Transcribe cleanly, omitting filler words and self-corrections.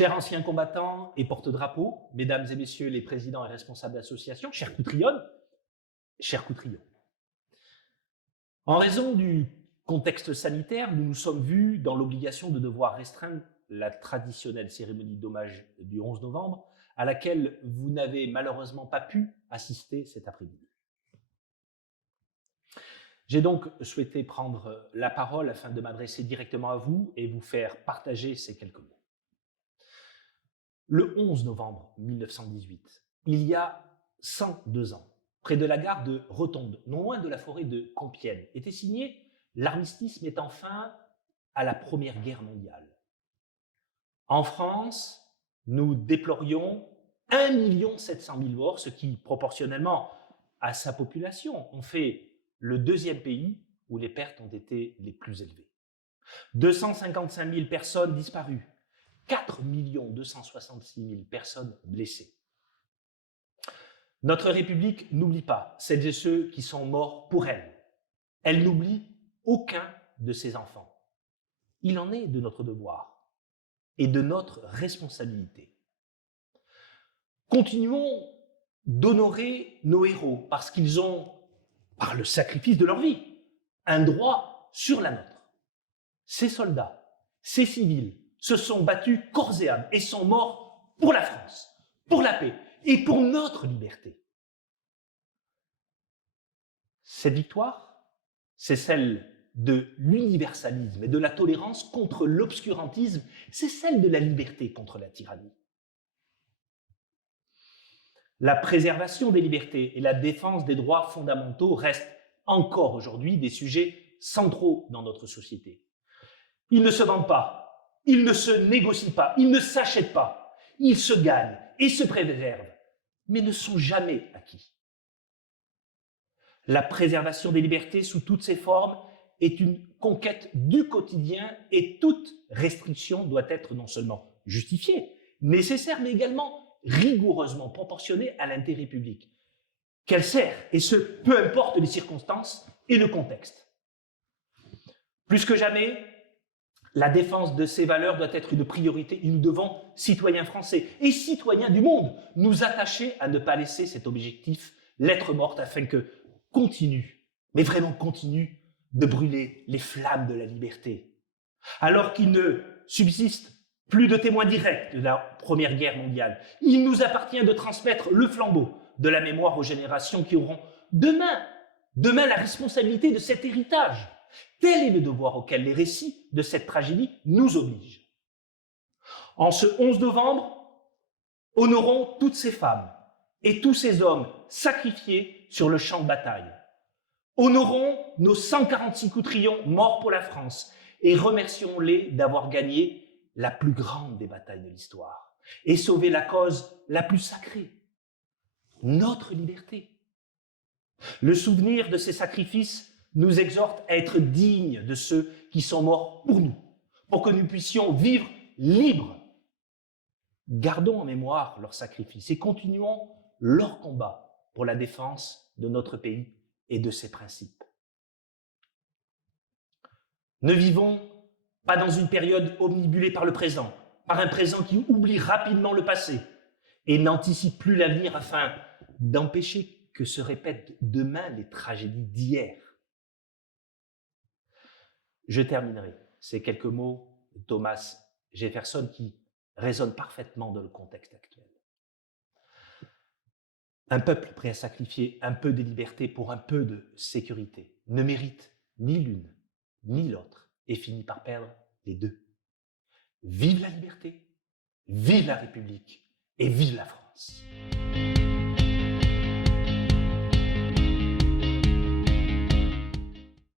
Chers anciens combattants et porte-drapeaux, mesdames et messieurs les présidents et responsables d'associations, chers Coutrillonnes, chers Coutrillons. En raison du contexte sanitaire, nous nous sommes vus dans l'obligation de devoir restreindre la traditionnelle cérémonie d'hommage du 11 novembre, à laquelle vous n'avez malheureusement pas pu assister cet après-midi. J'ai donc souhaité prendre la parole afin de m'adresser directement à vous et vous faire partager ces quelques mots. Le 11 novembre 1918, il y a 102 ans, près de la gare de Rotonde, non loin de la forêt de Compiègne, était signé l'armistice mettant fin à la Première Guerre mondiale. En France, nous déplorions 1 700 000 morts, ce qui, proportionnellement à sa population, en fait le deuxième pays où les pertes ont été les plus élevées. 255 000 personnes disparues, 4 266 000 personnes blessées. Notre République n'oublie pas celles et ceux qui sont morts pour elle. Elle n'oublie aucun de ses enfants. Il en est de notre devoir et de notre responsabilité. Continuons d'honorer nos héros parce qu'ils ont, par le sacrifice de leur vie, un droit sur la nôtre. Ces soldats, ces civils, se sont battus corps et âme et sont morts pour la France, pour la paix et pour notre liberté. Cette victoire, c'est celle de l'universalisme et de la tolérance contre l'obscurantisme, c'est celle de la liberté contre la tyrannie. La préservation des libertés et la défense des droits fondamentaux restent encore aujourd'hui des sujets centraux dans notre société. Ils ne se vendent pas. Ils ne se négocient pas, ils ne s'achètent pas, ils se gagnent et se préservent, mais ne sont jamais acquis. La préservation des libertés sous toutes ses formes est une conquête du quotidien et toute restriction doit être non seulement justifiée, nécessaire, mais également rigoureusement proportionnée à l'intérêt public. Qu'elle sert, et ce, peu importe les circonstances et le contexte. Plus que jamais, la défense de ces valeurs doit être une priorité et nous devons, citoyens français et citoyens du monde, nous attacher à ne pas laisser cet objectif lettre morte afin que continue, mais vraiment continue, de brûler les flammes de la liberté. Alors qu'il ne subsiste plus de témoins directs de la Première Guerre mondiale, il nous appartient de transmettre le flambeau de la mémoire aux générations qui auront demain la responsabilité de cet héritage. Tel est le devoir auquel les récits de cette tragédie nous obligent. En ce 11 novembre, honorons toutes ces femmes et tous ces hommes sacrifiés sur le champ de bataille. Honorons nos 146 Coutrillons morts pour la France et remercions-les d'avoir gagné la plus grande des batailles de l'histoire et sauvé la cause la plus sacrée, notre liberté. Le souvenir de ces sacrifices nous exhorte à être dignes de ceux qui sont morts pour nous, pour que nous puissions vivre libres. Gardons en mémoire leurs sacrifices et continuons leur combat pour la défense de notre pays et de ses principes. Ne vivons pas dans une période omnibulée par le présent, par un présent qui oublie rapidement le passé et n'anticipe plus l'avenir afin d'empêcher que se répètent demain les tragédies d'hier. Je terminerai ces quelques mots de Thomas Jefferson qui résonnent parfaitement dans le contexte actuel. Un peuple prêt à sacrifier un peu de liberté pour un peu de sécurité ne mérite ni l'une ni l'autre et finit par perdre les deux. Vive la liberté, vive la République et vive la France.